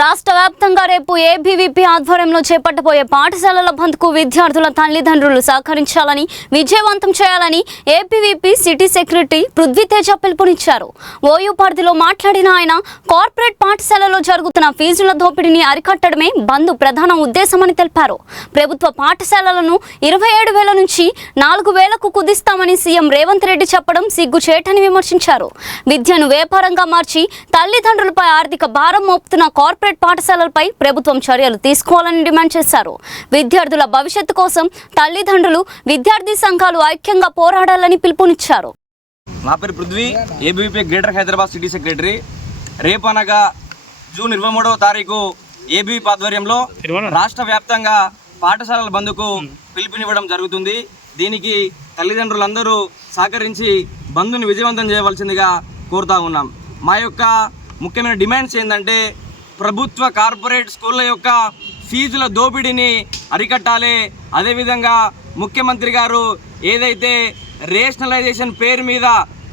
రాష్ట్ర వ్యాప్తంగా రేపు ఏబీవీపీ ఆధ్వర్యంలో చేపట్టబోయే పాఠశాలల బంద్కు విద్యార్థుల తల్లిదండ్రులు సహకరించాలని, విజయవంతం చేయాలని ఏబీవీపీ సిటీ సెక్రటరీ పృథ్వీతేజ పిలుపునిచ్చారు. ఓయూ పరిధిలో మాట్లాడిన ఆయన, కార్పొరేట్ పాఠశాలలో జరుగుతున్న ఫీజుల దోపిడీని అరికట్టడమే బంద్ ప్రధాన ఉద్దేశమని తెలిపారు. ప్రభుత్వ పాఠశాలలను 27,000 నుంచి 4,000కు కుదిస్తామని సీఎం రేవంత్ రెడ్డి చెప్పడం సిగ్గుచేటని విమర్శించారు. విద్యను వ్యాపారంగా మార్చి తల్లిదండ్రులపై ఆర్థిక భారం మోపుతున్న కార్పొరేట్ పాఠశాలలపై ప్రభుత్వం చర్యలు తీసుకోవాలని డిమాండ్ చేశారు. విద్యార్థుల భవిష్యత్తు కోసం తల్లిదండ్రులు, విద్యార్థి సంఘాలు ఐక్యంగా పోరాడాలని పిలుపునిచ్చారు. నా పేరు Prithvi, ABVP greater Hyderabad city secretary. రేపు అనగా జూన్ 23వ తారీఖు ఏబీవీపీ ఆధ్వర్యంలో రాష్ట్ర వ్యాప్తంగా పాఠశాలల బంద్కు పిలుపునివ్వడం జరుగుతుంది. దీనికి తల్లిదండ్రులందరూ సహకరించి బంద్ని విజయవంతం చేయవలసిందిగా కోరుతా ఉన్నాం. మా యొక్క ముఖ్యమైన డిమాండ్స్ ఏంటంటే, ప్రభుత్వ కార్పొరేట్ స్కూళ్ళ యొక్క ఫీజుల దోపిడీని అరికట్టాలి. అదేవిధంగా ముఖ్యమంత్రి గారు ఏదైతే రేషనలైజేషన్ పేరు మీద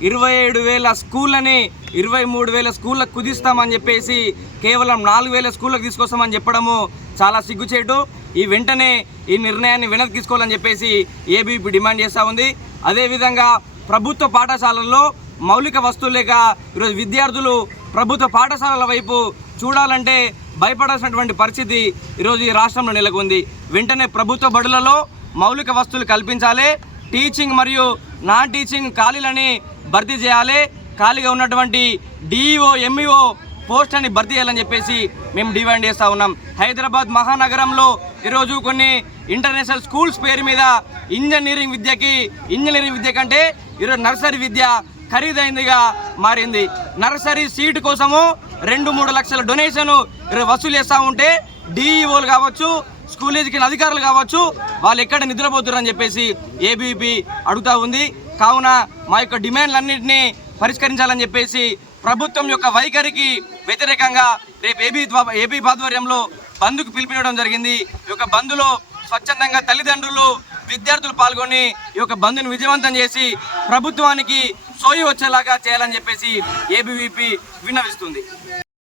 27,000 స్కూళ్ళని 23,000 స్కూళ్ళకు కుదిస్తామని చెప్పేసి కేవలం 4,000 స్కూళ్ళకు తీసుకొస్తామని చెప్పడము చాలా సిగ్గుచేటు. ఈ వెంటనే ఈ నిర్ణయాన్ని వెనక్కి తీసుకోవాలని చెప్పేసి ఏబీవీపీ డిమాండ్ చేస్తూ ఉంది. అదేవిధంగా ప్రభుత్వ పాఠశాలల్లో మౌలిక వస్తువులు లేక ఈరోజు విద్యార్థులు ప్రభుత్వ పాఠశాలల వైపు చూడాలంటే భయపడాల్సినటువంటి పరిస్థితి ఈరోజు ఈ రాష్ట్రంలో నెలకొంది. వెంటనే ప్రభుత్వ బడులలో మౌలిక వస్తువులు కల్పించాలి. టీచింగ్ మరియు నాన్ టీచింగ్ ఖాళీలని భర్తీ చేయాలి. ఖాళీగా ఉన్నటువంటి డిఈఓ, ఎంఈఓ పోస్టులని భర్తీ చేయాలని చెప్పేసి మేము డిమాండ్ చేస్తూ ఉన్నాం. హైదరాబాద్ మహానగరంలో ఈరోజు కొన్ని ఇంటర్నేషనల్ స్కూల్స్ పేరు మీద ఇంజనీరింగ్ విద్య కంటే ఈరోజు నర్సరీ విద్య ఖరీదైందిగా మారింది. నర్సరీ సీటు కోసము 2-3 లక్షల డొనేషన్ వసూలు చేస్తూ ఉంటే డిఈఓలు కావచ్చు, స్కూల్ ఎడ్యుకేషన్ అధికారులు కావచ్చు, వాళ్ళు ఎక్కడ నిద్రపోతున్నారని చెప్పేసి ఏబీవీపీ అడుగుతూ ఉంది. కావున మా యొక్క డిమాండ్లన్నింటినీ పరిష్కరించాలని చెప్పేసి ప్రభుత్వం యొక్క వైఖరికి వ్యతిరేకంగా రేపు ఏబీ ఆధ్వర్యంలో బంద్కు పిలుపునివ్వడం జరిగింది. ఈ యొక్క బంద్లో స్వచ్ఛందంగా తల్లిదండ్రులు, విద్యార్థులు పాల్గొని ఈ యొక్క బంద్ను విజయవంతం చేసి ప్రభుత్వానికి సోయి వచ్చేలాగా చేయాలని చెప్పేసి ఏబీవీపీ విన్నవిస్తుంది.